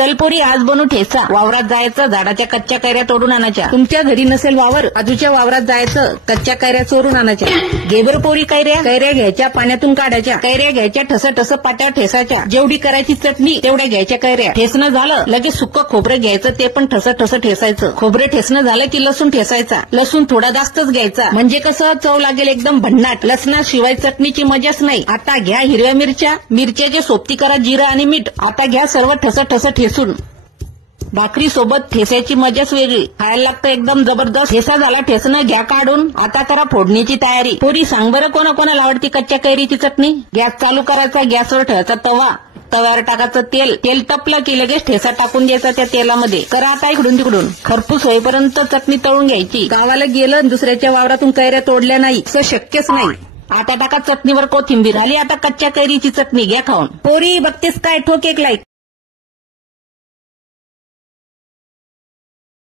चल पोरी आज बनू ठेचा. वावरात जायचं, झाडाच्या कच्च्या कैऱ्या तोडून आणायच्या. तुमच्या घरी नसेल वावर, बाजूच्या वावरात जायचं, कच्च्या कैऱ्या चोरून आणायच्या. घेबर पोरी कैऱ्या घ्यायच्या, पाण्यातून काढायच्या. कैऱ्या घ्यायच्या, ठस पाट्या ठेसायच्या. जेवढी करायची चटणी तेवढ्या घ्यायच्या कैऱ्या. ठेसणं झालं लगेच सुक्क खोबरं घ्यायचं, ते पण ठस ठेसायचं. खोबरं ठेसणं झालं की लसूण ठेसायचा. लसूण थोडा जास्तच घ्यायचा, म्हणजे कसं चव लागेल एकदम भन्नाट. लसणाशिवाय चटणीची मजाच नाही. आता घ्या हिरव्या मिरच्याचे सोबती करा जिरं आणि मीठ. आता घ्या सर्व ठस ठेसून. भाकरी सोबत ठेसायची मजाच वेगळी, खायला लागतं एकदम जबरदस्त. ठेसा झाला, ठेसणं घ्या काढून. आता करा फोडणीची तयारी. पोरी सांग बरं कोणाला आवडती कच्च्या कैरीची चटणी. गॅस चालू करायचा, गॅसवर ठेवायचा तवा. तव्यावर टाकायचं तेल तपलं की लगेच ठेसा टाकून द्यायचा त्या तेलामध्ये. करा आता इकडून तिकडून. खरपूस होईपर्यंत चटणी तळून घ्यायची. गावाला गेलं दुसऱ्याच्या वावरातून कैऱ्या तोडल्या नाही असं शक्यच नाही. आता टाका चटणीवर कोथिंबीर. आली आता कच्च्या कैरीची चटणी, घ्या खाऊन. पोरी बघतेस काय, ठोक एक लाईक.